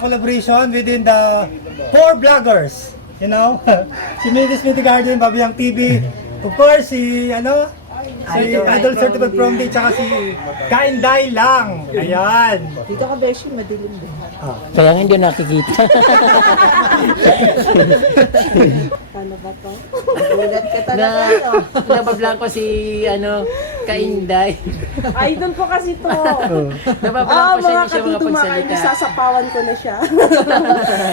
collaboration within the 4 vloggers. You know, si Mindy's Beauty Garden, Babiang TV, of course, si Idol Certified From D, tsaka si Kainday lang. Ayan. Dito ka, Beshi, madilim din. Kaya nga hindi nakikita. Paano ba to? Nagulat ka talaga, no? Nabablog ko si Kainday. Idol po kasi to. Nabablog ko siya, mga hindi siya katutumaan, makapagsalita. sasapawan ko na siya.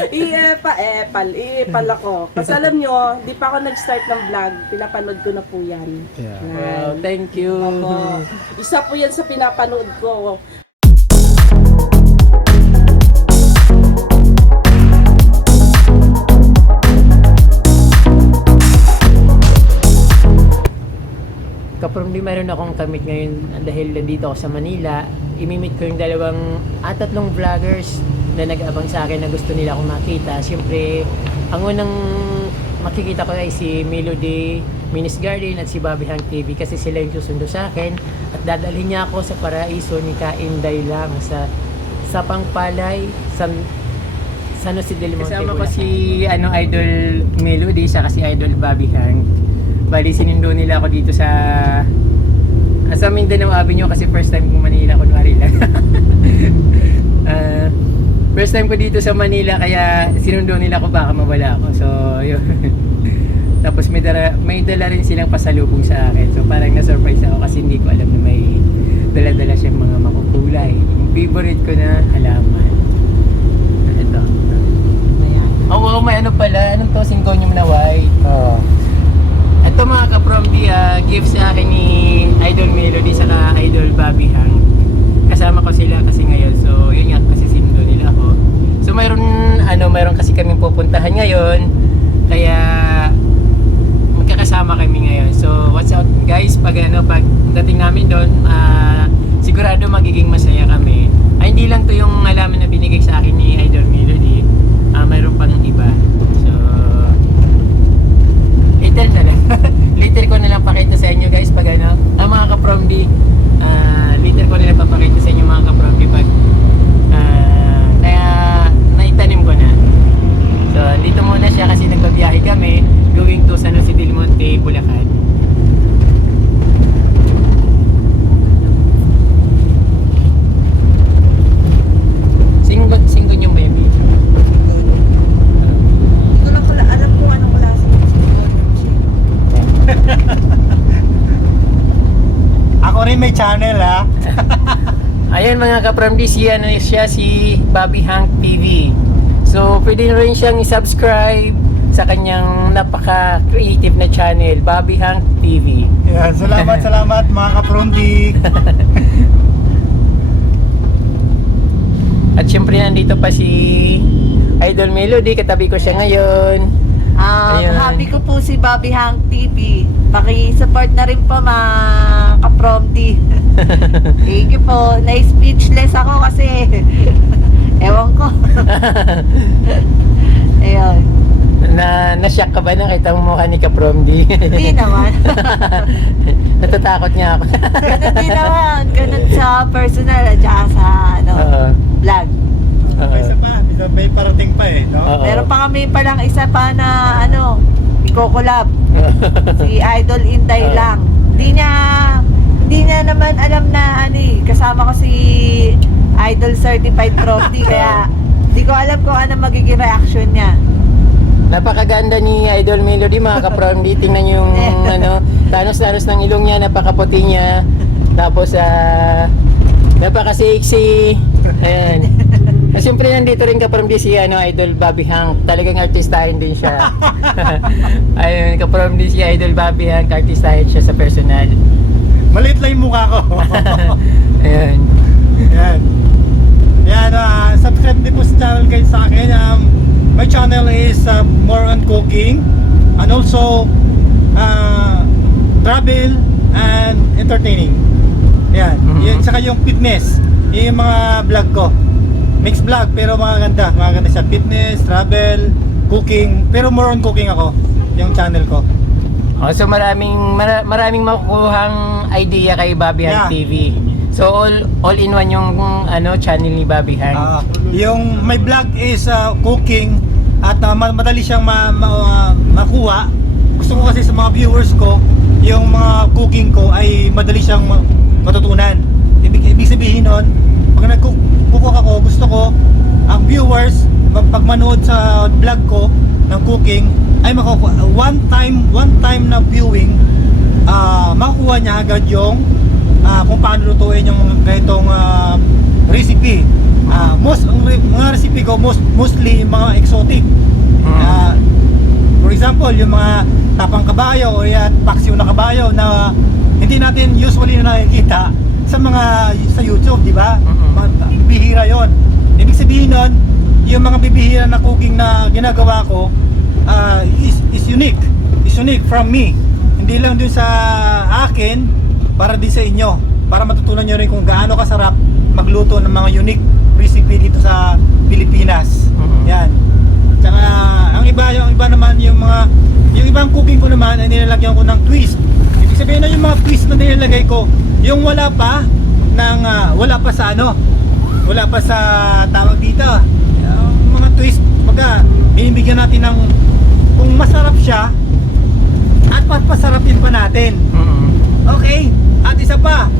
Iepal ako. Kasi alam nyo, di pa ako nag-start ng vlog. Pinapanood ko na po yan. Wow, thank you. Opo. Isa po yan sa pinapanood ko. Kapag di meron akong kamit ngayon dahil nandito ako sa Manila, imimit ko yung tatlong vloggers na nag-abang sa akin na gusto nila akong makita. Siyempre, ang unang makikita ko ay si Melody Minis Garden at si Bobby Hank TV kasi sila yung susundo sa akin at dadalhin niya ako sa paraiso ni Kainday lang sa Pangpalay, San Jose del Monte. Kasama ko si Idol Melody saka si Idol Bobby Hank. Bali, sinundo nila ako dito sa Mindanao Avenue kasi first time ko Manila, kunwari lang. First time ko dito sa Manila kaya sinundo nila ako baka mawala ako. So, yun. Tapos may dala rin silang pasalubong sa akin. So, parang na-surprise ako kasi hindi ko alam na may dala-dala siyang mga makukulay. Yung favorite ko na halaman. Ito. Oo, may ano pala. Anong to? Synconium na white. Ito mga ka-Promdi, gift sa akin ni Idol Melody saka Idol Bobby Hank. Kasama ko sila kasi ngayon. So, yun nga, kasi sinundo nila ako. So, mayroon kasi kaming pupuntahan ngayon. Kaya, magkakasama kami ngayon. So, watch out guys, pag dating namin doon, sigurado magiging masaya kami. Ay, hindi lang to yung alaman na binigay sa akin ni Idol Melody. Mayroon pang iba. So, later na lang. Later ko na lang pakita sa inyo guys pag mga ka-Promdi. Later ko na lang papakita sa inyo mga ka-Promdi pag naitanim ko na. So, dito muna siya kasi nagbabiyahe kami going to San Jose del Monte, Bulacan. Singgon yung baby. Hindi ko lang alam kung anong klase ng Ako rin may channel, ha? Ayan mga ka-Promdi, siya si Bobby Hank TV. So, pwede rin siyang i-subscribe sa kanyang napaka-creative na channel, Bobby Hank TV. Yan, salamat mga ka-Promdi. At syempre nandito pa si Idol Melody, katabi ko siya ngayon. Ayun. Happy ko po si Bobby Hank TV. Paki-support na rin po mga ka-Promdi. Thank you po. Na-speechless ako kasi ewan ko. Ayun. Na-shock ka ba na kita mo mukha ni Ka-Promdi? Hindi naman. Natatakot niya ako. Ganun din naman. Ganun sa personal at saka sa vlog. May parating pa eh, no? Oo. Meron pa kami palang isa pa na iko-collab. Si Idol Inday lang. Hindi niya naman alam na kasama ko si Idol Certified Promdi kaya hindi ko alam kung ano magiging reaction niya. Napakaganda ni Idol Melody mga ka-Promdi. Tingnan yung tanos-tanos ng ilong niya, napakaputi niya. Tapos napaka-sexy. Ayan. Siyempre nandito rin ka-Promdi si Idol Bobby Hank. Talagang artistahin din siya. Ayun, ka-Promdi si Idol Bobby Hank, artistahin siya sa personal. Maliit lang yung mukha ko. Ayun. Yan. Yan, subscribe din po sa channel guys sa akin. My channel is more on cooking and also travel and entertaining. Yan. Yan, saka yung fitness. Yung mga vlog ko. Mixed vlog pero mga ganda siya. Fitness, travel, cooking. Pero more on cooking ako. Yung channel ko. So maraming makukuhang idea kay Bobby Hank TV. So all in one yung channel ni Bobby Hank. Yung my vlog is cooking at madali siyang makuha. Gusto ko kasi sa mga viewers ko, yung mga cooking ko ay madali siyang matutunan. Ibig sabihin nun, pag nag-cook ako, gusto ko ang viewers pag manood sa vlog ko ng cooking ay makukuha one time na viewing, makukuha niya agad yung kung paano lutuin yung ganitong recipe. Mga recipe ko mostly mga exotic. For example, yung mga tapang kabayo o paksiw na kabayo na hindi natin usually nakikita sa YouTube, di ba? Bibihira 'yon. Ibig sabihin nun, yung mga bibihira na cooking na ginagawa ko is unique. Is unique from me. Hindi lang dun sa akin, para din sa inyo. Para matutunan nyo rin kung gaano kasarap magluto ng mga unique recipe dito sa Pilipinas. Yan. Tsaka yung iba naman yung ibang cooking ko naman ay nilalagyan ko ng twist. Ibig sabihin na yung mga twist na nilalagay ko, yung wala pa sa tawag dito. Yung mga twist, binibigyan natin ng kung masarap siya at papasarapin pa natin. Okay? At isa pa,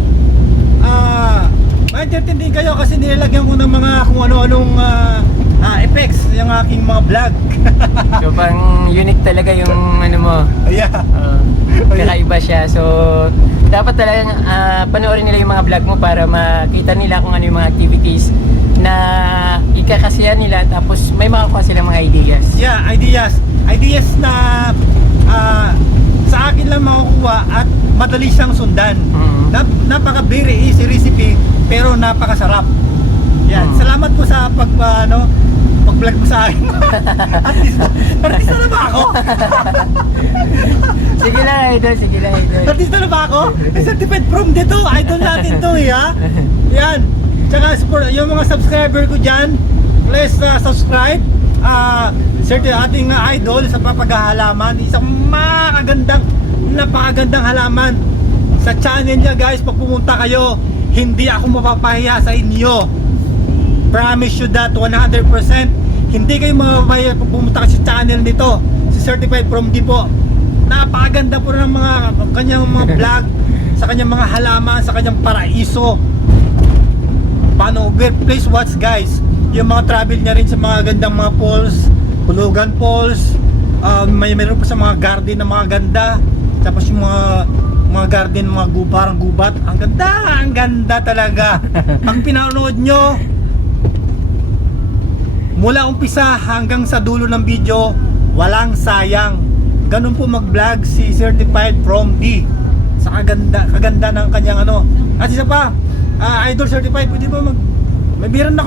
maintindihin kayo kasi nilalagyan ko ng mga kung ano-anong effects yung aking mga vlog. So pang unique talaga yung mo. Yeah. Kakaiba siya. So dapat talagang panoorin nila yung mga vlog mo para makita nila kung ano yung mga activities na ikakasiya nila, tapos may makakuha silang mga ideas. Yeah, ideas na sa akin lang makukuha at madali siyang sundan. Napaka very easy recipe pero napakasarap. Yan. Salamat po sa pag-vlog mo sa akin. Artista na ba ako? Sige lang, idol. Artista na ba ako? Certified from dito. Idol natin to, ha? Yan. Tsaka yung mga subscriber ko dyan, please subscribe. Ating idol sa papaghahalaman. Isang napakagandang halaman sa channel niya, guys. Pag pumunta kayo, hindi ako mapapahiya sa inyo. Promise you that 100%. Hindi kayo mapapahiya pag pumunta ka sa channel nito, si Certified from D po. Napakaganda po ng kanyang mga vlog, sa kanyang mga halaman, sa kanyang paraiso. Please watch, guys. Yung mga travel niya rin sa mga gandang mga falls, Hulugan Falls. Mayroon pa sa mga garden na mga ganda. Tapos yung mga garden, mga gubat. Ang ganda talaga. Pag pinanood nyo, mula umpisa hanggang sa dulo ng video, walang sayang. Ganun po mag-vlog si Certified from D. Sa kaganda ng kanyang At isa pa, Idol Certified, pwede ba meron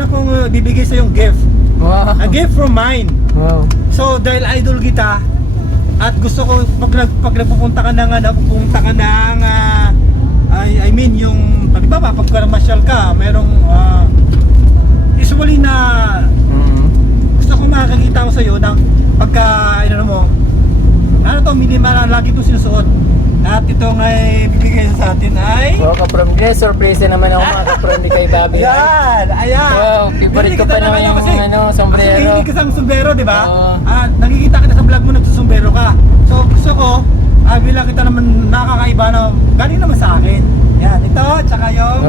akong bibigay sa yung gift. Wow. A gift from mine. Wow. So dahil idol kita at gusto ko pag nagpupunta ka ng yung pag masyal ka, merong usually na gusto ko makakita ko sa iyo ng pagka minimal lagi itong sinusuot. At ito ay bibigay sa atin ay Kaprom D, surprise naman ako mga Kaprom D kay Bobby. Ayan. Wow, favorite ko pa naman yung sombrero. Kasi hindi ka sa sombrero, di ba? Oo. Nakikita kita sa vlog mo nagsusombrero ka. So gusto ko, bilang kita naman nakakaiba na galing naman sa akin. Yan, ito, tsaka yung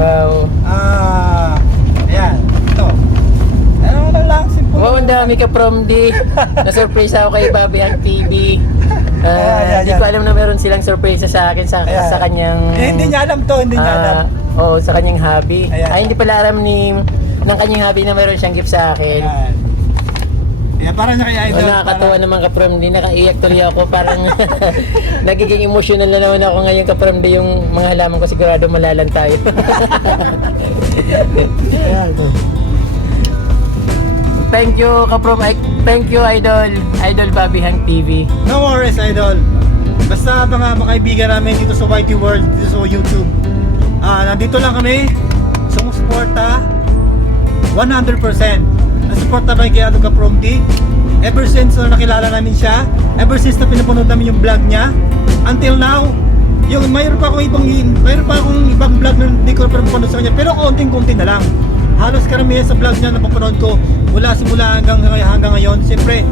ayan, ito. Ano lang, simple. Wow, ang dami Kaprom D. Na-surprise ako kay Bobby ang TV. Hindi ko alam na meron silang surprise sa akin sa kanyang hindi niya alam to, hindi niya alam. Oo, sa kanyang hobby. Ayan. Hindi pala alam ng kanyang hobby na meron siyang gift sa akin. Ayan, parang kay idol. Nakakatawa naman Kaprom D, nakaiyak tuloy ako, parang nagiging emotional na naman ako ngayon Kaprom D, yung mga halaman ko sigurado malalan tayo. Ayan. Thank you Kaprom, thank you Idol Bobby Hank TV. No worries, idol. Basta mga kaibigan namin dito sa YT World, dito sa YouTube. Nandito lang kami. Sumusuporta 100%. Nasuporta ba kay Idol Kaprom D? Ever since nakilala namin siya, ever since na pinapanood namin yung vlog niya, until now, Yung mayroon pa akong ibang vlog na hindi ko pa napapanood sa kanya, pero konting-konti na lang. Halos karamihan sa vlog niya napapanood ko mula simula hanggang ngayon. Siyempre,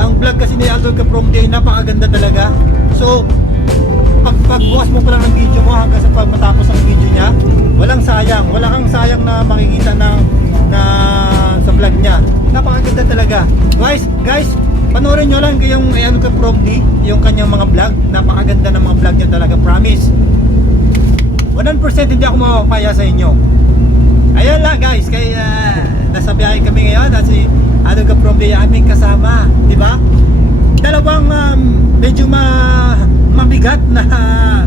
ang vlog kasi ni Idol Ka From Day, napakaganda talaga. So, pagbukas mo pa lang ng video mo hanggang sa matapos ang video niya, walang sayang. Wala kang sayang na makikita na sa vlog niya. Napakaganda talaga. Guys, panoorin nyo lang yung Idol Ka From Day, yung kanyang mga vlog. Napakaganda ng mga vlog niya talaga, promise. 100% hindi ako mapapaya sa inyo. Ayun lang guys, kaya nasa biyahe kami ngayon at si Idol Ka From Day aming kasama, di ba? Dalawang medyo mabigat na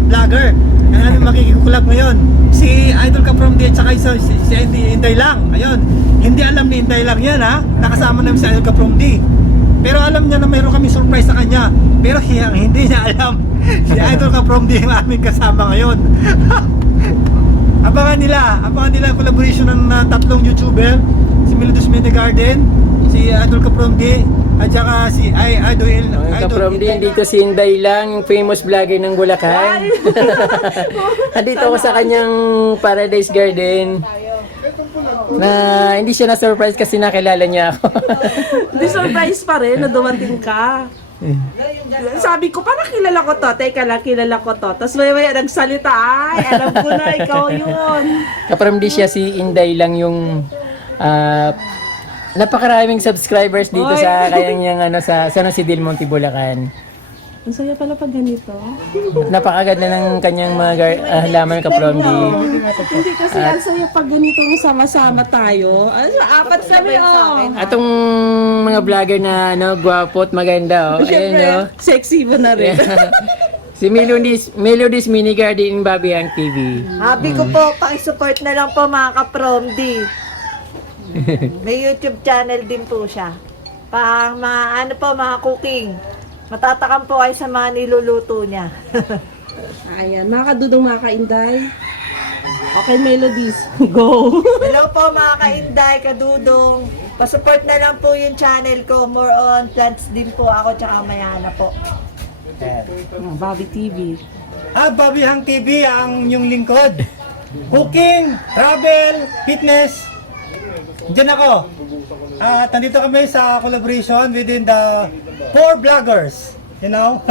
vlogger ang aming makikikulag ngayon. Si Idol Ka From Day at saka si Inday lang. Ayun, hindi alam ni Inday lang yan ha. Nakasama namin si Idol Ka From Day. Pero alam niya na mayroon kami surprise sa kanya. Pero hindi niya alam si Idol Ka From Day ang aming kasama ngayon. Abangan nila ang collaboration ng tatlong YouTuber, si Melodies Media Garden, si Idol Ka From Day, at saka si Idol Ka From Day, dito si Inday lang, yung famous vlogger ng Bulacan. Nandito ako sa kanyang Paradise Garden. Na hindi siya na-surprise kasi nakilala niya ako. Hindi surprise pa rin na dumating ka. Sabi ko, parang kilala ko to. Teka lang, kilala ko to. Tapos may nagsalita, ay, alam ko na, ikaw yun. Ka From Day siya, si Inday lang yung napakaraming subscribers dito sa kanyang sa San Jose del Monte, Bulacan. Ang saya pala pag ganito. Napakaganda ng kanyang mga halaman Ka From Day. Hindi kasi ang saya pag ganitong sama-sama tayo. Apat kami, oh. Atong mga vlogger na gwapo at maganda, oh. Ayan, Siyempre, oh. sexy mo na rin. Si Melodies Mini Garden in Babiang TV. Happy ko po, pakisupport na lang po mga Ka-From Day. May YouTube channel din po siya. Pang mga mga cooking. Matatakam po kayo sa mga niluluto niya. Ayan, mga kadudong, mga kainday. Okay, Melodies. Go! Hello po mga kainday, kadudong. Pasupport na lang po yung channel ko. More on plants din po ako, tsaka Mayana po. Bobby TV. Babihang TV ang yung lingkod. Cooking, travel, fitness. Diyan ako. At nandito kami sa collaboration within the 4 vloggers. You know?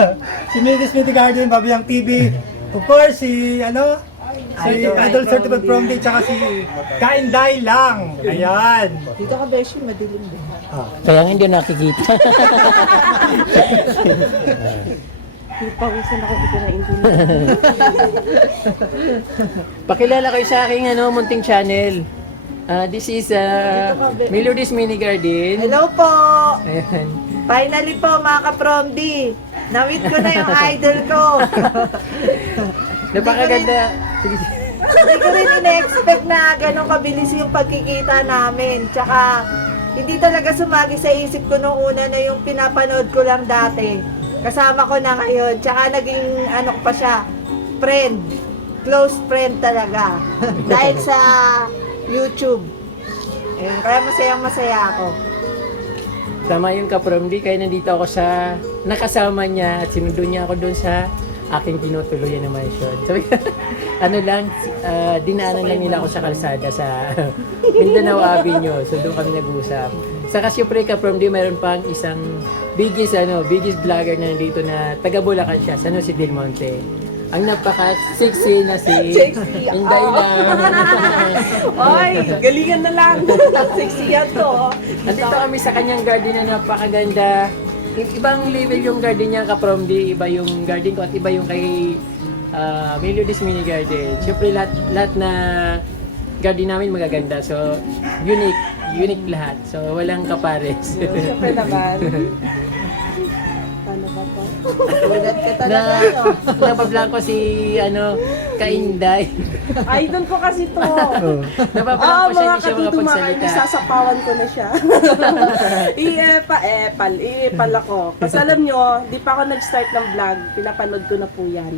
Si Melodies Media Garden, Babihang TV. Of course, si Idol Certified From Day, tsaka si Kainday lang. Ayan. Dito ka, Beshi, madilim din. Kaya nga hindi nakikita. Pawisan ako dito na Indonesia. Pakilala kayo sa aking munting channel. This is Melodies Mini Garden. Hello po! Ayan. Finally po mga Ka-From Day. Na-meet ko na yung idol ko. Napakaganda. Sige. Hindi ko rin in-expect na ganun kabilis yung pagkikita namin. Tsaka, hindi talaga sumagi sa isip ko nung una na yung pinapanood ko lang dati. Kasama ko na ngayon. Tsaka naging ko pa siya, friend. Close friend talaga. Dahil sa YouTube. Kaya masayang-masaya ako. Tama yung Ka From Day, kaya nandito ako sa nakasama niya at sinundo niya ako doon sa aking tinutuluyan na mansion. Sabi dinaanan lang nila ako sa kalsada sa Mindanao Avenue. So doon kami nag-usap. Saka siyempre Ka From Day, mayroon pang isang biggest vlogger na nandito na taga Bulacan siya, San Jose del Monte. Ang napaka-sexy na si Inday lang. Oy, galingan na lang. Sexy yan to. Nandito kami sa kanyang garden na napakaganda. Ibang level yung garden niya Ka From Day, iba yung garden ko at iba yung kay Melodies Mini Garden. Siyempre lahat na garden namin magaganda. So unique lahat. So walang kapares. Siyempre naman. Paano ba to? Ulat ka talaga, no? Nabablog ko si Kainday. Idol ko kasi to. Nabablog ko siya, hindi siya kadudong, makapagsalita. sasapawan ko na siya. Iepal ako. Kasi alam nyo, di pa ako nag-start ng vlog. Pinapanood ko na po yan.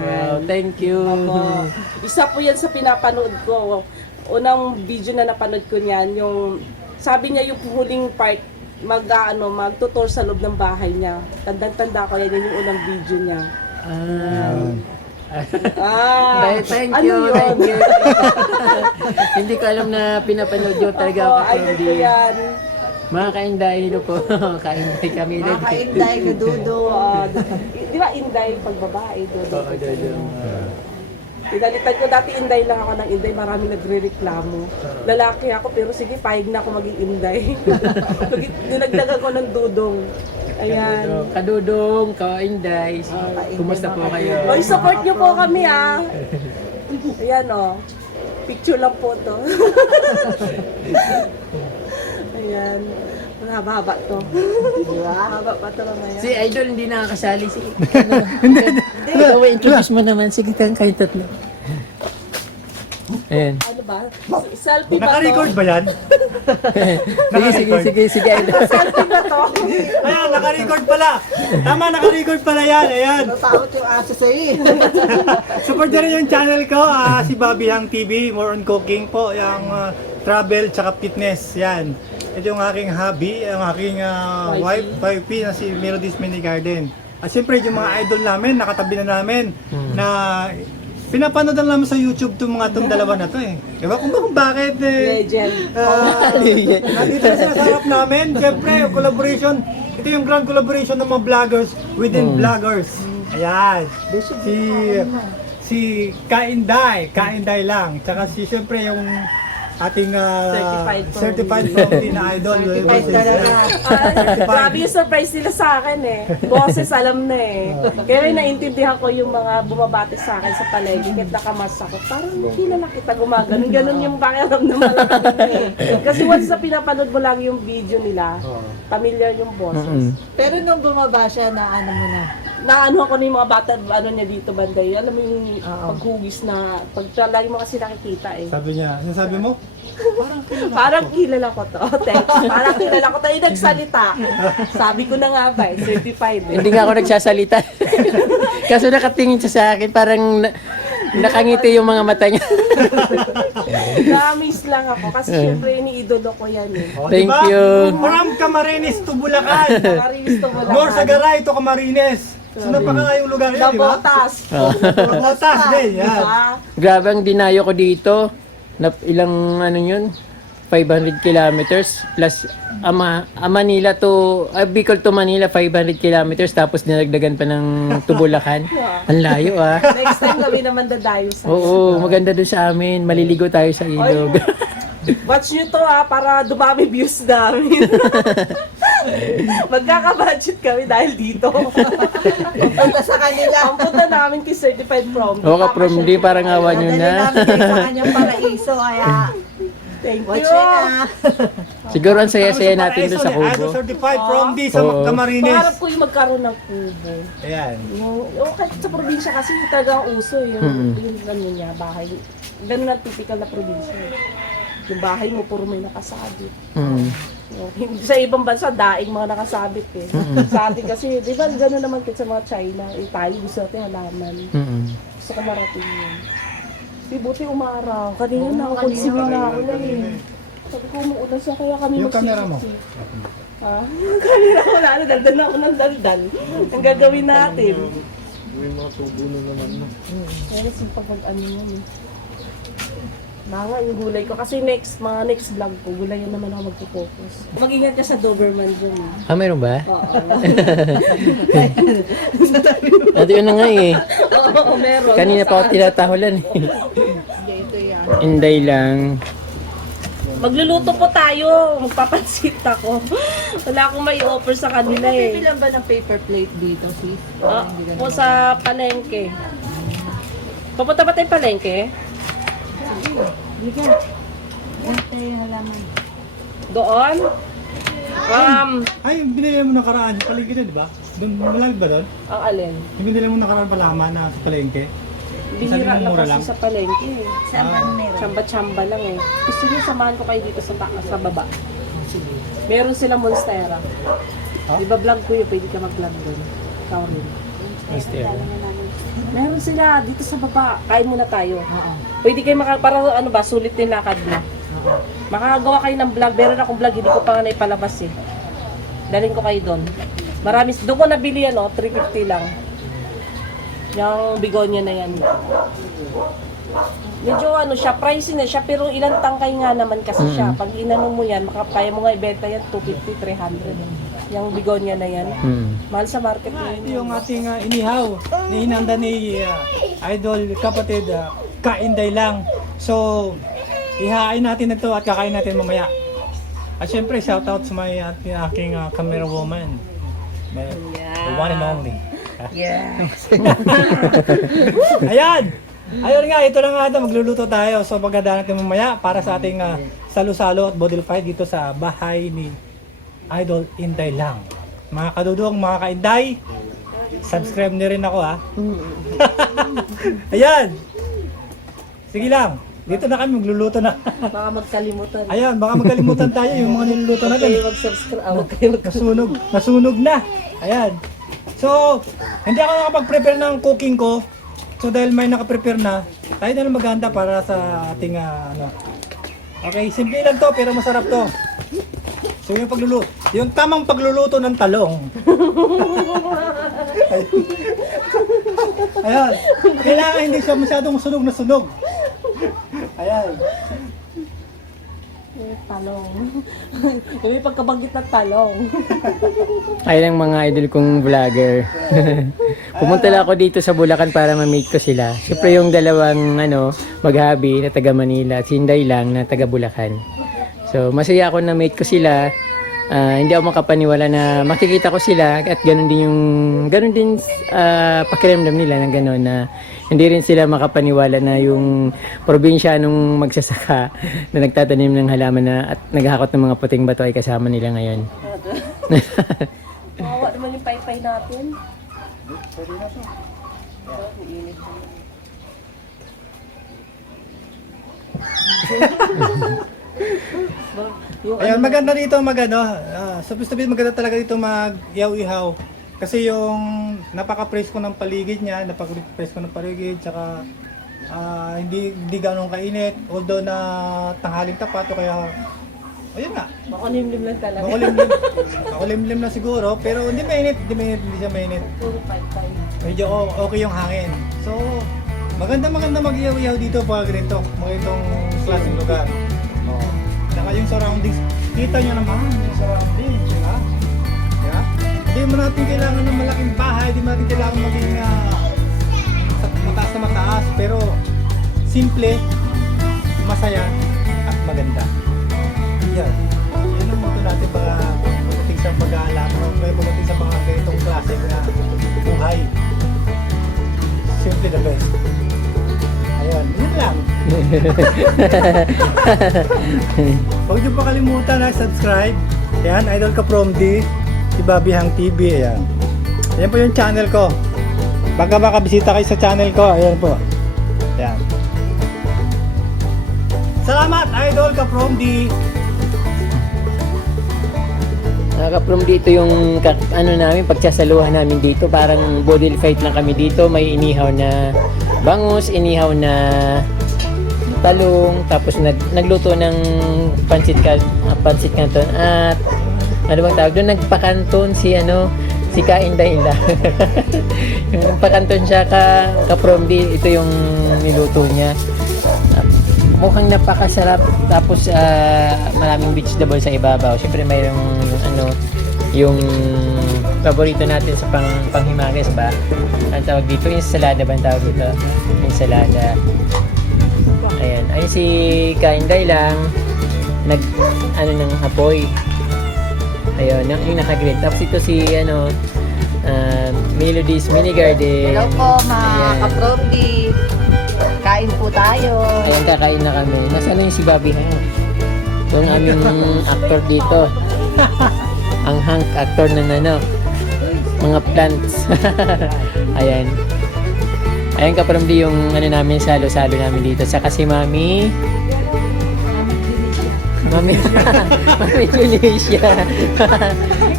Wow, thank you. Opo. Isa po yan sa pinapanood ko. Unang video na napanood ko niyan, yung sabi niya yung huling part, magtutour sa loob ng bahay niya. Tandang-tanda ko yan yung unang video niya. Thank ano you, yun? thank you. Hindi ko alam na pinapanood nyo talaga ako Oo, from idol ko the... yan. Mga kainday, hello po. Kainday kami rin. Makainday ka, Dudo. Di ba Inday pag babae? Dodo. Oo, dodo. Pinalitan ko dati Inday lang ako ng Inday, marami nagre-reklamo. Lalaki ako pero sige, payag na ako maging Inday. Dinagdag ako ng Dudong. Ayan. Kadudong, kainday. Kumusta po kayo? O, support nyo po kami Ayan picture lang po to. Ayan. Mahaba-haba to. Mahaba pa to mamaya. Si Idol hindi nakakasali. Si Ikaw, introduce mo naman. Sige, kayo tatlo. Ayan. Ano ba? Selfie ba to? Naka-record ba yan? Sige, Idol. Selfie ba to? Ayan, naka-record pala. Tama, naka-record pala yan. Ayan. Natakot yung aso sa'yo. Support nyo rin yung channel ko, si Bobby Hang TV, more on cooking po, yung travel tsaka fitness, yan. Ito yung aking hobby, yung aking wifey na si Melodies Mini Garden. At siyempre yung mga idol namin, nakatabi na namin, na pinapanood na namin sa YouTube itong dalawa na to eh. Diba kung bakit Legend. nandito na sila sa harap namin, siyempre yung collaboration, ito yung grand collaboration ng mga vloggers within vloggers. Ayan, si Kainday lang, tsaka siyempre yung ating certified from Tina Idol. Certified talaga. Grabe yung surprise nila sa akin Boses alam na Kaya naiintindihan ko yung mga bumabati sa akin sa palengke kahit nakamas ako. Parang hindi na nakita gumaganon. Ganon yung pakiramdaman lang Kasi once na pinapanood mo lang yung video nila, familiar yung boses. Pero nung bumaba siya, na ano mo na? Naano ako na yung mga bata, niya dito banday. Alam mo yung paghugis na, lagi mo kasi nakikita Sabi niya, ano sabi mo? Parang kilala ko to. Thanks. Parang kilala ko to. Yung nagsalita. Sabi ko na nga ba, certified. Hindi nga ako nagsasalita. Kaso nakatingin siya sa akin, parang nakangiti yung mga mata niya. Na-miss lang ako kasi syempre iniidolo ko yan Thank you. From Camarines to Bulacan. Nakarinis to mo lang. Nor Sagaray to Camarines. So napakangayong lugar yun, di ba? Nabotas. Nabotas din, yan. Grabe ang dinayo ko dito. Ilang ano yun? 500 kilometers plus Manila to Bicol to Manila 500 kilometers tapos dinagdagan pa ng Tubulacan. Ang layo Next time kami naman dadayo sa Oo, maganda doon sa amin. Maliligo tayo sa ilog. Watch nyo to para dumami views namin. Magkaka-budget kami dahil dito. Punta sa kanila. Ang punta namin kay Certified From. O ka from di parang awa nyo Nadali na. namin kayo sa kanyang paraiso, kaya Thank watch you. na. Siguro ang saya-saya natin doon sa Idol Kubo. certified from D sa Oo. Camarines. Pangarap ko yung magkaroon ng kubo. Ayan. Yung kahit sa probinsya kasi talagang uso yung ano niya, bahay. Ganun ang typical na probinsya. Yung bahay mo puro may nakasabit. Sa ibang bansa, daing mga nakasabit Sa atin kasi, di ba gano'n naman sa mga China, tayo gusto natin halaman. Gusto ko marating yun. Di buti umaraw. Kanina nakukonsumin na ako na Sabi ko umuulan siya kaya kami Yung camera mo. Yung camera ko na, daldal na ako ng daldal. Ang gagawin natin. May mga tubo na naman mo. Kaya sipag ano yun Mga yung gulay ko. Kasi mga next vlog ko, gulay yun naman ako magpo-focus. Mag-ingat ka sa Doberman dyan Meron ba? Oo. Ito yun na nga Oo, meron. Kanina pa ako tinatahulan Inday lang. Magluluto po tayo. Magpapansit ako. Wala akong may offer sa kanila Bilang ba ng paper plate dito, sis? Po sa palengke. Papunta ba tayo palengke? Doon? Ay, yung binili mo nakaraan, yung palengke doon, di ba? Doon, malamig ba doon? Ang alin? Yung binili mo nakaraan palaman na sa palengke. Bihira na mura kasi lang? sa palengke Saan ba meron? Chamba-chamba lang Gusto niyo samahan ko kayo dito sa baba. Meron silang Monstera. Di ba vlog ko yun? Pwede ka mag-vlog doon. Ikaw rin. Meron sila dito sa baba. Kain muna tayo. Pwede kayo para ano ba, sulit din lakad mo. Makakagawa kayo ng vlog. Meron akong vlog, hindi ko pa nga naipalabas Dalhin ko kayo doon. Marami, doon ko nabili 350 lang. Yung bigonya na yan. Medyo ano siya, pricey na siya, pero ilang tangkay nga naman kasi siya. Pag inano mo yan, kaya mo nga ibenta yan, 250, 300. Yung bigonya na yan. Mahal sa market na Ito yung ating inihaw, hinanda ni Idol kapatid, Kainday lang. So, ihain natin ito at kakain natin mamaya. At syempre, shoutout sa aking camera woman. The one and only. Yeah. Ayan! Ayun nga, ito na nga ito, magluluto tayo. So pagkadaan natin mamaya para sa ating salo-salo at bodil fight dito sa bahay ni Idol Inday lang. Mga kadudong, mga kainday, subscribe na rin ako ha. Ayan! Sige lang, dito na kami, magluluto na. baka magkalimutan. Ayan, baka magkalimutan tayo yung mga niluluto natin. Kayo mag-subscribe. Nasunog na. Ayan. So, hindi ako nakapag-prepare ng cooking ko. So dahil may naka-prepare na, tayo na lang maghanda para sa ating ano. Okay, simple lang to pero masarap to. So yung pagluluto, yung tamang pagluluto ng talong. Ayan. Kailangan hindi siya masyadong sunog na sunog. Ayan. Talong. Yung pagkabanggit ng talong. Ayun ang mga idol kong vlogger. Pumunta lang ako dito sa Bulacan para ma-meet ko sila. Siyempre yung dalawang maghabi na taga Manila at si Inday lang na taga Bulacan. So masaya ako na meet ko sila. Hindi ako makapaniwala na makikita ko sila at ganun din pakiramdam nila na ganun na hindi rin sila makapaniwala na yung probinsyanong magsasaka na nagtatanim ng halaman na at naghahakot ng mga puting bato ay kasama nila ngayon. Kawawa naman yung paypay natin. Ayan, maganda dito sabi maganda talaga dito mag-ihaw-ihaw. Kasi yung napaka-presko ng paligid niya, napaka-presko ng paligid, tsaka hindi ganong kainit. Although na tanghaling tapat o kaya, ayun nga, Makulimlim lang talaga. makulimlim na siguro, pero hindi siya mainit. Puro paypay. Medyo okay yung hangin. So, maganda mag-ihaw-ihaw dito pag ganito, mga itong klaseng lugar. Oh. Saka yung surroundings, kita nyo naman yung surroundings, di ba? Diba? Hindi mo natin kailangan ng malaking bahay, hindi mo natin kailangan maging mataas na mataas, pero simple, masaya, at maganda. Yan. Yan ang motto natin pagdating sa pag-aalaman, pagdating sa mga ganitong klase na buhay. Simple the best. Ayun, yun lang. Huwag niyo pa kalimutan na subscribe. Ayan, Idol ka from D, si Bobby Hang TV. Ayan. Ayan po yung channel ko. Baka makabisita kayo sa channel ko. Ayan po. Ayan. Salamat, Idol ka from D. Nakaka-from dito yung namin, pagsasaluhan namin dito. Parang bodil fight lang kami dito. May inihaw na bangus, inihaw na talong, tapos nagluto ng pansit canton at ano bang tawag doon, nagpakanton si Kainday lang. Yung nagpakanton siya ka-promdi, ito yung niluto niya. Mukhang napakasarap, tapos maraming vegetable sa ibabaw. Siyempre mayroong yung paborito natin sa panghimagas ba? Ang tawag dito, ensalada ba ang tawag dito? Ensalada. Ayan, ayun si Kainday lang ng apoy. Ayun, yung naka-green. Tapos ito si Melody's Mini Garden. Hello po mga Ayan. kapromdi. Kain po tayo. Ayan, kakain na kami. Nasaan na yung si Bobby Hang? Yung aming actor dito. Ang Hank actor ng mga plants. Ayan. Ayan kaparamdi yung namin, salo-salo namin dito. Saka si Mami. Mami Felicia.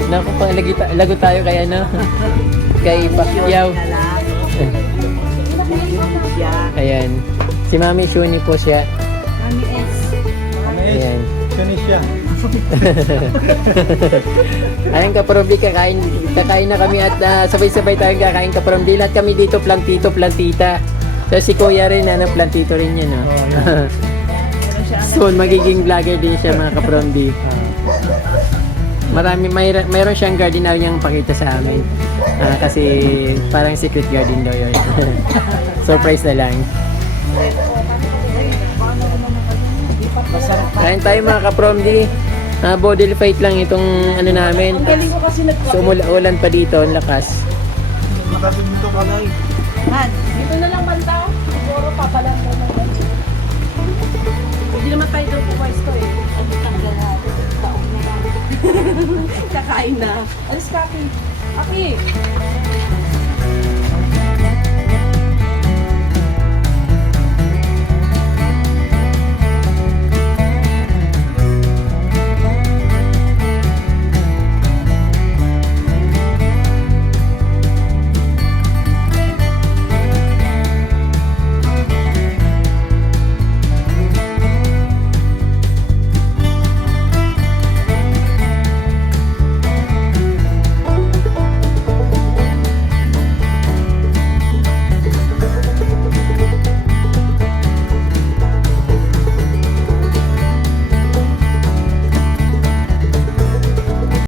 Naku, lago tayo kay kay Pacquiao. Ayan. Si Mami Shuni po siya. Mami S. Ayan. Tunisia. Ayun kaparombi, kakain na kami at sabay-sabay tayong kakain kaparombi. Lahat kami dito, plantito, plantita. So si Kuya rin, plantito rin yan. No? Soon, magiging vlogger din siya mga kaparombi. Mayroon siyang garden na niyang pakita sa amin. Kasi parang secret garden daw yun. Surprise na lang. Kain tayo mga kapromdi. Body fight lang itong ano namin. Ang galing ko kasi So ulan pa dito, ang lakas. Han, Dito na lang banda. Siguro papalang na lang. Hindi naman tayo doon pumayos ko eh. Ang tanggal natin. Taong na natin. Kakain na. Alis ka, Aki. Aki.